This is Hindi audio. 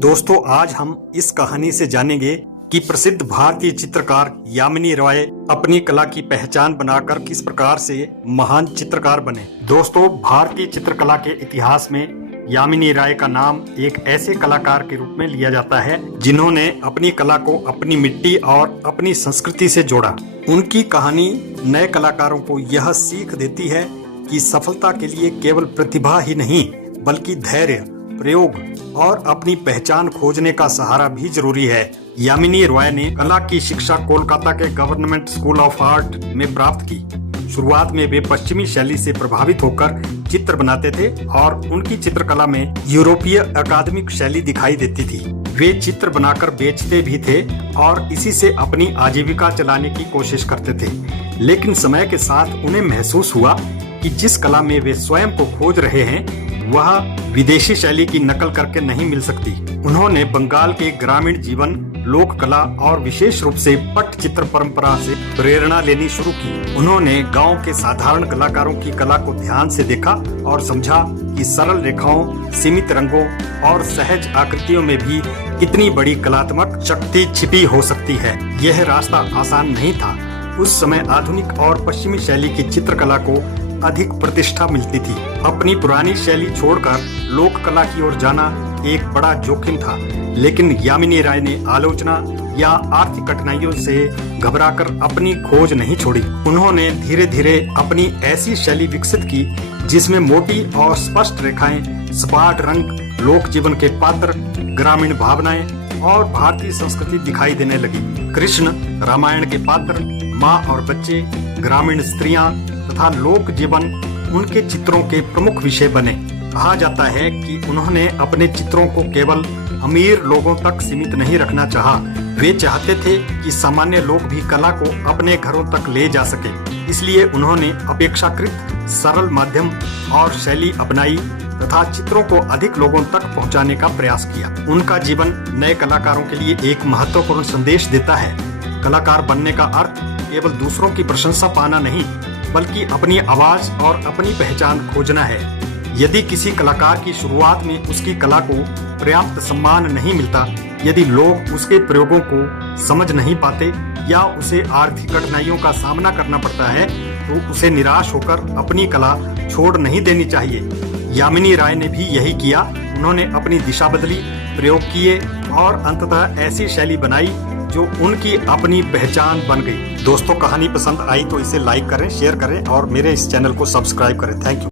दोस्तों, आज हम इस कहानी से जानेंगे कि प्रसिद्ध भारतीय चित्रकार यामिनी राय अपनी कला की पहचान बनाकर किस प्रकार से महान चित्रकार बने। दोस्तों, भारतीय चित्रकला के इतिहास में यामिनी राय का नाम एक ऐसे कलाकार के रूप में लिया जाता है जिन्होंने अपनी कला को अपनी मिट्टी और अपनी संस्कृति से जोड़ा। उनकी कहानी नए कलाकारों को यह सीख देती है कि सफलता के लिए केवल प्रतिभा ही नहीं बल्कि धैर्य, प्रयोग और अपनी पहचान खोजने का सहारा भी जरूरी है। यामिनी राय ने कला की शिक्षा कोलकाता के गवर्नमेंट स्कूल ऑफ आर्ट में प्राप्त की। शुरुआत में वे पश्चिमी शैली से प्रभावित होकर चित्र बनाते थे और उनकी चित्रकला में यूरोपीय अकादमिक शैली दिखाई देती थी। वे चित्र बनाकर बेचते भी थे और इसी से अपनी आजीविका चलाने की कोशिश करते थे। लेकिन समय के साथ उन्हें महसूस हुआ कि जिस कला में वे स्वयं को खोज रहे हैं वह विदेशी शैली की नकल करके नहीं मिल सकती। उन्होंने बंगाल के ग्रामीण जीवन, लोक कला और विशेष रूप से पट्टचित्र परंपरा से प्रेरणा लेनी शुरू की। उन्होंने गांव के साधारण कलाकारों की कला को ध्यान से देखा और समझा कि सरल रेखाओं, सीमित रंगों और सहज आकृतियों में भी कितनी बड़ी कलात्मक शक्ति छिपी हो सकती है। यह रास्ता आसान नहीं था। उस समय आधुनिक और पश्चिमी शैली की चित्रकला को अधिक प्रतिष्ठा मिलती थी। अपनी पुरानी शैली छोड़कर लोक कला की ओर जाना एक बड़ा जोखिम था, लेकिन यामिनी राय ने आलोचना या आर्थिक कठिनाइयों से घबराकर अपनी खोज नहीं छोड़ी। उन्होंने धीरे धीरे अपनी ऐसी शैली विकसित की जिसमें मोटी और स्पष्ट रेखाएं, सपाट रंग, लोक जीवन के पात्र, ग्रामीण भावनाएं और भारतीय संस्कृति दिखाई देने लगी। कृष्ण, रामायण के पात्र, माँ और बच्चे, ग्रामीण स्त्रियां तथा लोक जीवन उनके चित्रों के प्रमुख विषय बने। कहा जाता है कि उन्होंने अपने चित्रों को केवल अमीर लोगों तक सीमित नहीं रखना चाहा। वे चाहते थे कि सामान्य लोग भी कला को अपने घरों तक ले जा सके। इसलिए उन्होंने अपेक्षाकृत सरल माध्यम और शैली अपनाई तथा चित्रों को अधिक लोगों तक पहुंचाने का प्रयास किया। उनका जीवन नए कलाकारों के लिए एक महत्वपूर्ण संदेश देता है। कलाकार बनने का अर्थ केवल दूसरों की प्रशंसा पाना नहीं बल्कि अपनी आवाज और अपनी पहचान खोजना है। यदि किसी कलाकार की शुरुआत में उसकी कला को पर्याप्त सम्मान नहीं मिलता, यदि लोग उसके प्रयोगों को समझ नहीं पाते या उसे आर्थिक कठिनाइयों का सामना करना पड़ता है, तो उसे निराश होकर अपनी कला छोड़ नहीं देनी चाहिए। यामिनी राय ने भी यही किया। उन्होंने अपनी दिशा बदली, प्रयोग किए और अंततः ऐसी शैली बनाई जो उनकी अपनी पहचान बन गई। दोस्तों, कहानी पसंद आई तो इसे लाइक करें, शेयर करें और मेरे इस चैनल को सब्सक्राइब करें। Thank you.